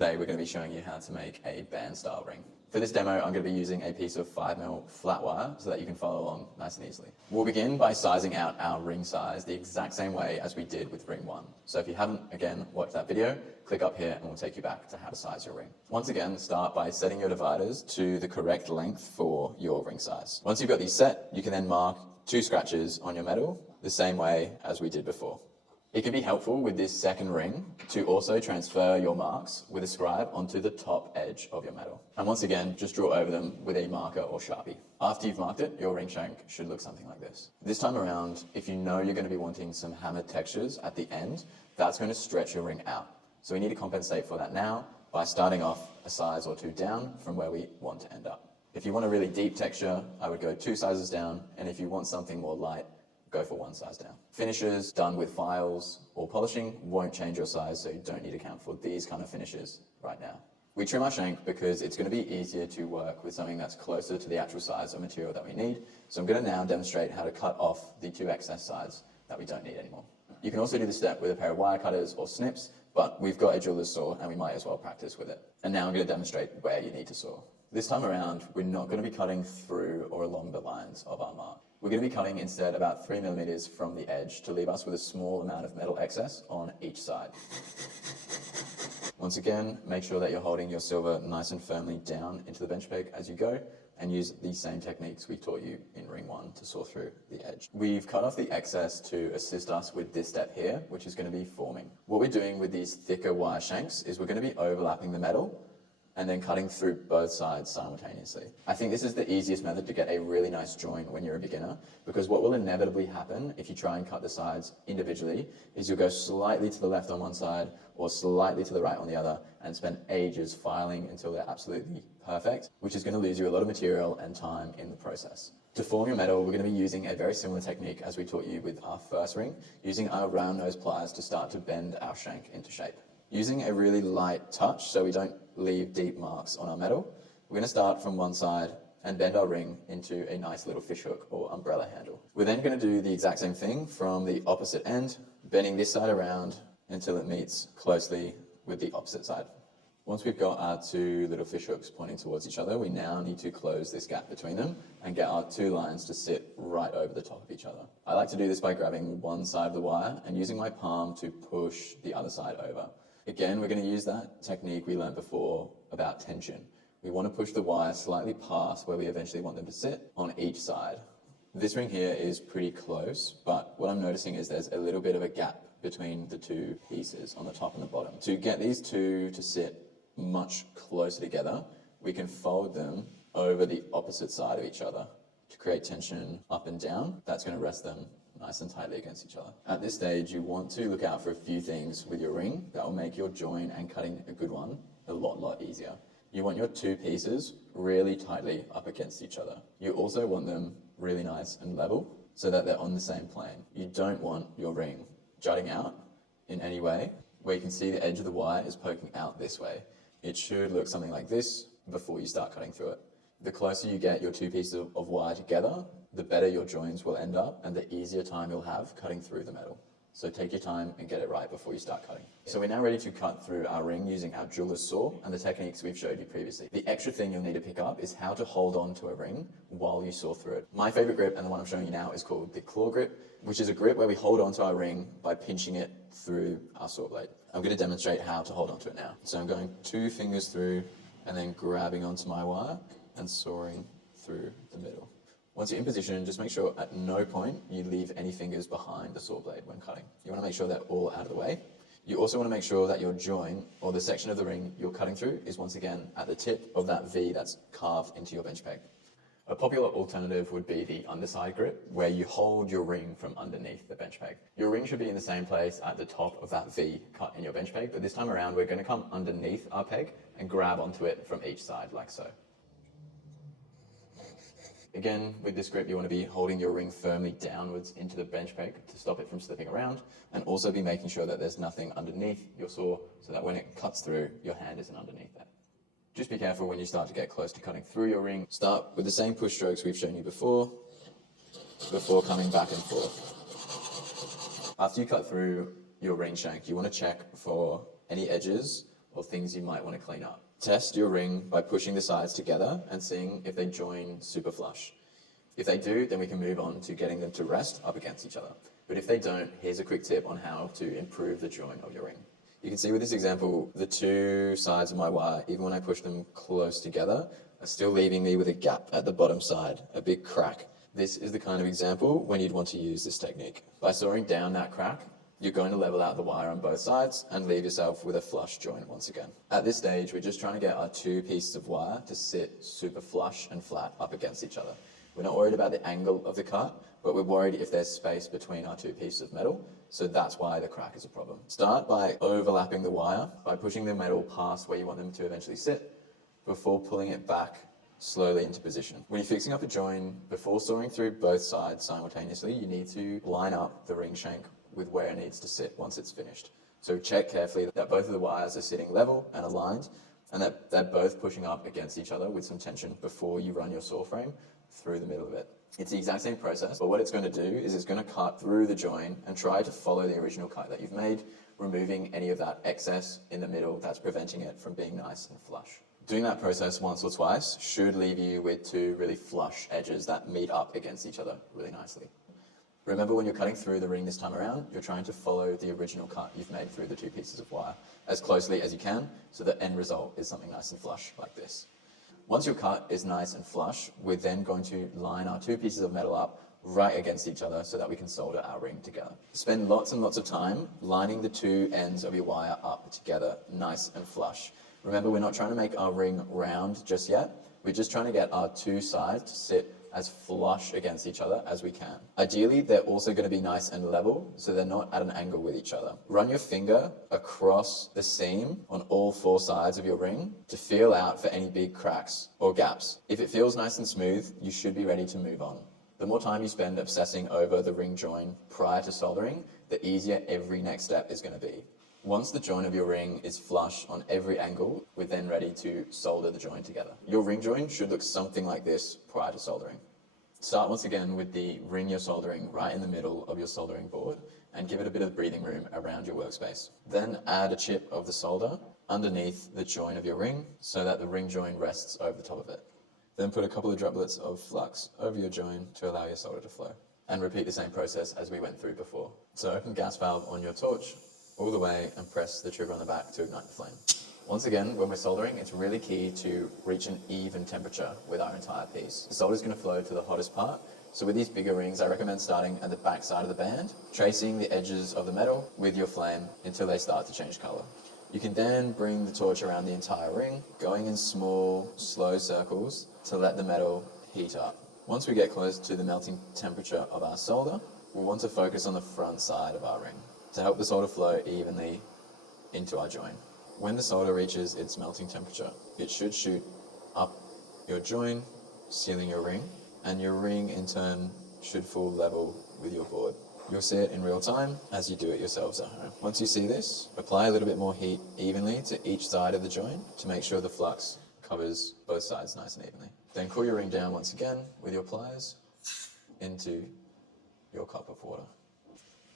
Today we're going to be showing you how to make a band style ring. For this demo, I'm going to be using a piece of 5mm flat wire so that you can follow along nice and easily. We'll begin by sizing out our ring size the exact same way as we did with ring 1. So if you haven't, again, watched that video, click up here and we'll take you back to how to size your ring. Once again, start by setting your dividers to the correct length for your ring size. Once you've got these set, you can then mark 2 scratches on your metal the same way as we did before. It can be helpful with this second ring to also transfer your marks with a scribe onto the top edge of your metal. And once again, just draw over them with a marker or Sharpie. After you've marked it, your ring shank should look something like this. This time around, if you know you're going to be wanting some hammered textures at the end, that's going to stretch your ring out. So we need to compensate for that now by starting off a size or 2 down from where we want to end up. If you want a really deep texture, I would go 2 sizes down, and if you want something more light, go for 1 size down. Finishes done with files or polishing won't change your size, so you don't need to account for these kind of finishes right now. We trim our shank because it's going to be easier to work with something that's closer to the actual size of material that we need. So I'm going to now demonstrate how to cut off the 2 excess sides that we don't need anymore. You can also do this step with a pair of wire cutters or snips, but we've got a jeweler's saw and we might as well practice with it. And now I'm going to demonstrate where you need to saw. This time around, we're not going to be cutting through or along the lines of our mark. We're going to be cutting instead about 3mm from the edge to leave us with a small amount of metal excess on each side. Once again, make sure that you're holding your silver nice and firmly down into the bench peg as you go, and use the same techniques we taught you in ring 1 to saw through the edge. We've cut off the excess to assist us with this step here, which is going to be forming. What we're doing with these thicker wire shanks is we're going to be overlapping the metal and then cutting through both sides simultaneously. I think this is the easiest method to get a really nice joint when you're a beginner, because what will inevitably happen if you try and cut the sides individually is you'll go slightly to the left on one side or slightly to the right on the other and spend ages filing until they're absolutely perfect, which is going to lose you a lot of material and time in the process. To form your metal, we're going to be using a very similar technique as we taught you with our first ring, using our round nose pliers to start to bend our shank into shape. Using a really light touch so we don't leave deep marks on our metal, we're going to start from one side and bend our ring into a nice little fishhook or umbrella handle. We're then going to do the exact same thing from the opposite end, bending this side around until it meets closely with the opposite side. Once we've got our 2 little fishhooks pointing towards each other, we now need to close this gap between them and get our 2 lines to sit right over the top of each other. I like to do this by grabbing one side of the wire and using my palm to push the other side over. Again, we're going to use that technique we learned before about tension. We want to push the wire slightly past where we eventually want them to sit on each side. This ring here is pretty close, but what I'm noticing is there's a little bit of a gap between the 2 pieces on the top and the bottom. To get these 2 to sit much closer together, we can fold them over the opposite side of each other to create tension up and down. That's going to rest them nice and tightly against each other. At this stage, you want to look out for a few things with your ring that will make your join and cutting a good one a lot easier. You want your 2 pieces really tightly up against each other. You also want them really nice and level so that they're on the same plane. You don't want your ring jutting out in any way where you can see the edge of the wire is poking out this way. It should look something like this before you start cutting through it. The closer you get your 2 pieces of wire together, the better your joins will end up and the easier time you'll have cutting through the metal. So take your time and get it right before you start cutting. So we're now ready to cut through our ring using our jeweler's saw and the techniques we've showed you previously. The extra thing you'll need to pick up is how to hold on to a ring while you saw through it. My favorite grip, and the one I'm showing you now, is called the claw grip, which is a grip where we hold onto our ring by pinching it through our saw blade. I'm going to demonstrate how to hold onto it now. So I'm going 2 fingers through and then grabbing onto my wire and sawing through the middle. Once you're in position, just make sure at no point you leave any fingers behind the saw blade when cutting. You want to make sure they're all out of the way. You also want to make sure that your join, or the section of the ring you're cutting through, is once again at the tip of that V that's carved into your bench peg. A popular alternative would be the underside grip, where you hold your ring from underneath the bench peg. Your ring should be in the same place at the top of that V cut in your bench peg, but this time around we're going to come underneath our peg and grab onto it from each side like so. Again, with this grip, you want to be holding your ring firmly downwards into the bench peg to stop it from slipping around, and also be making sure that there's nothing underneath your saw so that when it cuts through, your hand isn't underneath that. Just be careful when you start to get close to cutting through your ring. Start with the same push strokes we've shown you before coming back and forth. After you cut through your ring shank, you want to check for any edges or things you might want to clean up. Test your ring by pushing the sides together and seeing if they join super flush. If they do, then we can move on to getting them to rest up against each other. But if they don't, here's a quick tip on how to improve the join of your ring. You can see with this example, the two sides of my wire, even when I push them close together, are still leaving me with a gap at the bottom side, a big crack. This is the kind of example when you'd want to use this technique. By sawing down that crack, you're going to level out the wire on both sides and leave yourself with a flush joint once again. At this stage, we're just trying to get our two pieces of wire to sit super flush and flat up against each other. We're not worried about the angle of the cut, but we're worried if there's space between our two pieces of metal, so that's why the crack is a problem. Start by overlapping the wire, by pushing the metal past where you want them to eventually sit, before pulling it back slowly into position. When you're fixing up a join, before sawing through both sides simultaneously, you need to line up the ring shank with where it needs to sit once it's finished. So check carefully that both of the wires are sitting level and aligned, and that they're both pushing up against each other with some tension before you run your saw frame through the middle of it. It's the exact same process, but what it's going to do is it's going to cut through the join and try to follow the original cut that you've made, removing any of that excess in the middle that's preventing it from being nice and flush. Doing that process once or twice should leave you with two really flush edges that meet up against each other really nicely. Remember, when you're cutting through the ring this time around, you're trying to follow the original cut you've made through the two pieces of wire as closely as you can, so the end result is something nice and flush like this. Once your cut is nice and flush, we're then going to line our two pieces of metal up right against each other so that we can solder our ring together. Spend lots and lots of time lining the two ends of your wire up together nice and flush. Remember, we're not trying to make our ring round just yet. We're just trying to get our two sides to sit as flush against each other as we can. Ideally, they're also going to be nice and level, so they're not at an angle with each other. Run your finger across the seam on all four sides of your ring to feel out for any big cracks or gaps. If it feels nice and smooth, you should be ready to move on. The more time you spend obsessing over the ring join prior to soldering, the easier every next step is going to be. Once the join of your ring is flush on every angle, we're then ready to solder the join together. Your ring join should look something like this prior to soldering. Start once again with the ring you're soldering right in the middle of your soldering board and give it a bit of breathing room around your workspace. Then add a chip of the solder underneath the join of your ring so that the ring join rests over the top of it. Then put a couple of droplets of flux over your join to allow your solder to flow. And repeat the same process as we went through before. So open gas valve on your torch all the way and press the trigger on the back to ignite the flame. Once again, when we're soldering, it's really key to reach an even temperature with our entire piece. The solder is going to flow to the hottest part, so with these bigger rings, I recommend starting at the back side of the band, tracing the edges of the metal with your flame until they start to change color. You can then bring the torch around the entire ring, going in small, slow circles to let the metal heat up. Once we get close to the melting temperature of our solder, we'll want to focus on the front side of our ring to help the solder flow evenly into our join. When the solder reaches its melting temperature, it should shoot up your join, sealing your ring, and your ring in turn should fall level with your board. You'll see it in real time as you do it yourselves at home. Once you see this, apply a little bit more heat evenly to each side of the join to make sure the flux covers both sides nice and evenly. Then cool your ring down once again with your pliers into your cup of water.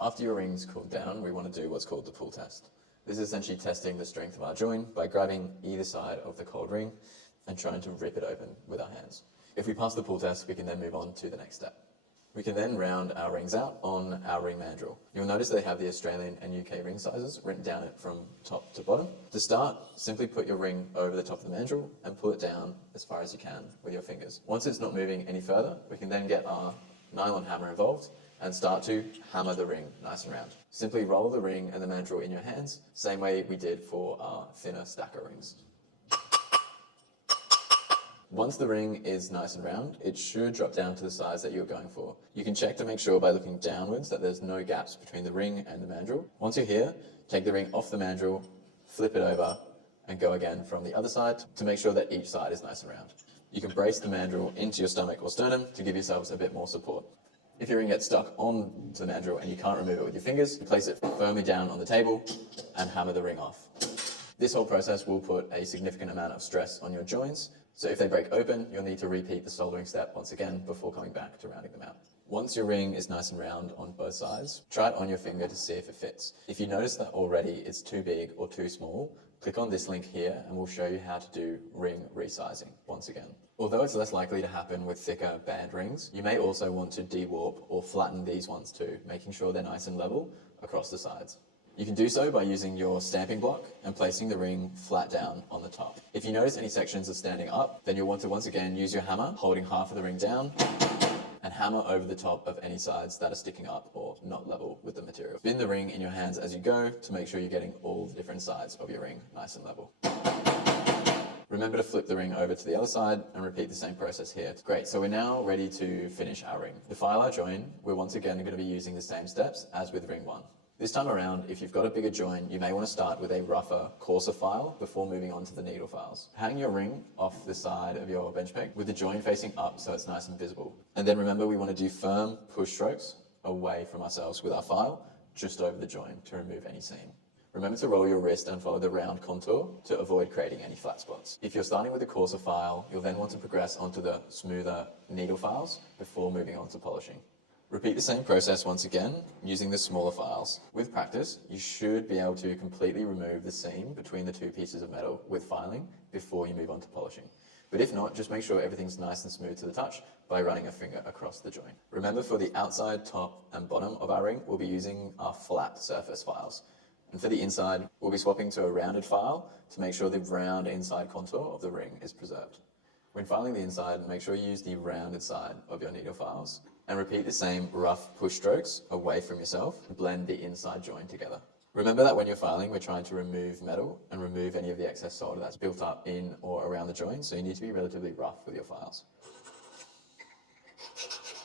After your ring's cooled down, we want to do what's called the pull test. This is essentially testing the strength of our join by grabbing either side of the cold ring and trying to rip it open with our hands. If we pass the pull test, we can then move on to the next step. We can then round our rings out on our ring mandrel. You'll notice they have the Australian and UK ring sizes written down it from top to bottom. To start, simply put your ring over the top of the mandrel and pull it down as far as you can with your fingers. Once it's not moving any further, we can then get our nylon hammer involved and start to hammer the ring nice and round. Simply roll the ring and the mandrel in your hands, same way we did for our thinner stacker rings. Once the ring is nice and round, it should drop down to the size that you're going for. You can check to make sure by looking downwards that there's no gaps between the ring and the mandrel. Once you're here, take the ring off the mandrel, flip it over, and go again from the other side to make sure that each side is nice and round. You can brace the mandrel into your stomach or sternum to give yourselves a bit more support. If your ring gets stuck onto the mandrel and you can't remove it with your fingers, place it firmly down on the table and hammer the ring off. This whole process will put a significant amount of stress on your joints, so if they break open, you'll need to repeat the soldering step once again before coming back to rounding them out. Once your ring is nice and round on both sides, try it on your finger to see if it fits. If you notice that already it's too big or too small, Click on this link here and we'll show you how to do ring resizing once again. Although it's less likely to happen with thicker band rings, you may also want to de-warp or flatten these ones too, making sure they're nice and level across the sides. You can do so by using your stamping block and placing the ring flat down on the top. If you notice any sections are standing up, then you'll want to once again use your hammer, holding half of the ring down, and hammer over the top of any sides that are sticking up or not level with the material. Spin the ring in your hands as you go to make sure you're getting all the different sides of your ring nice and level. Remember to flip the ring over to the other side and repeat the same process here. Great, so we're now ready to finish our ring. To file our join, we're once again going to be using the same steps as with ring 1. This time around, if you've got a bigger join, you may want to start with a rougher, coarser file before moving on to the needle files. Hang your ring off the side of your bench peg with the join facing up so it's nice and visible. And then remember, we want to do firm push strokes away from ourselves with our file, just over the join to remove any seam. Remember to roll your wrist and follow the round contour to avoid creating any flat spots. If you're starting with a coarser file, you'll then want to progress onto the smoother needle files before moving on to polishing. Repeat the same process once again, using the smaller files. With practice, you should be able to completely remove the seam between the two pieces of metal with filing before you move on to polishing. But if not, just make sure everything's nice and smooth to the touch by running a finger across the joint. Remember, for the outside, top, and bottom of our ring, we'll be using our flat surface files. And for the inside, we'll be swapping to a rounded file to make sure the round inside contour of the ring is preserved. When filing the inside, make sure you use the rounded side of your needle files and repeat the same rough push strokes away from yourself to blend the inside join together. Remember that when you're filing, we're trying to remove metal and remove any of the excess solder that's built up in or around the join, so you need to be relatively rough with your files.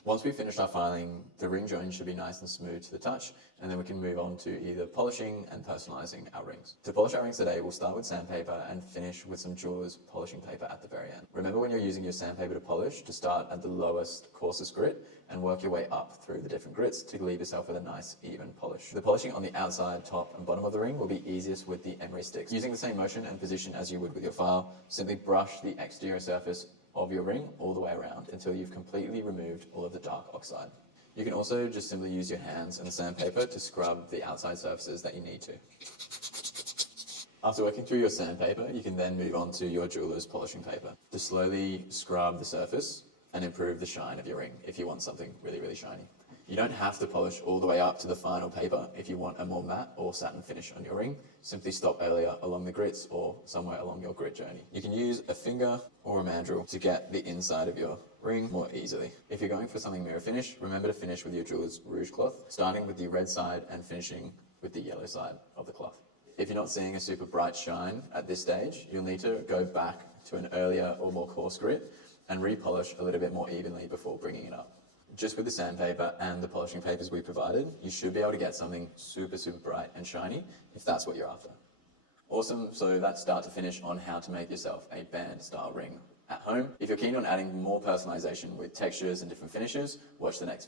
Once we've finished our filing, the ring join should be nice and smooth to the touch, and then we can move on to either polishing and personalizing our rings. To polish our rings today, we'll start with sandpaper and finish with some jeweler's polishing paper at the very end. Remember, when you're using your sandpaper to polish, to start at the lowest, coarsest grit and work your way up through the different grits to leave yourself with a nice, even polish. The polishing on the outside, top, and bottom of the ring will be easiest with the emery sticks. Using the same motion and position as you would with your file, simply brush the exterior surface of your ring all the way around until you've completely removed all of the dark oxide. You can also just simply use your hands and the sandpaper to scrub the outside surfaces that you need to. After working through your sandpaper, you can then move on to your jeweler's polishing paper to slowly scrub the surface and improve the shine of your ring if you want something really, really shiny. You don't have to polish all the way up to the final paper if you want a more matte or satin finish on your ring. Simply stop earlier along the grits or somewhere along your grit journey. You can use a finger or a mandrel to get the inside of your ring more easily. If you're going for something mirror finish, remember to finish with your jeweler's rouge cloth, starting with the red side and finishing with the yellow side of the cloth. If you're not seeing a super bright shine at this stage, you'll need to go back to an earlier or more coarse grit and repolish a little bit more evenly before bringing it up. Just with the sandpaper and the polishing papers we provided, you should be able to get something super, super bright and shiny if that's what you're after. Awesome, so that's start to finish on how to make yourself a band style ring at home. If you're keen on adding more personalization with textures and different finishes, watch the next video.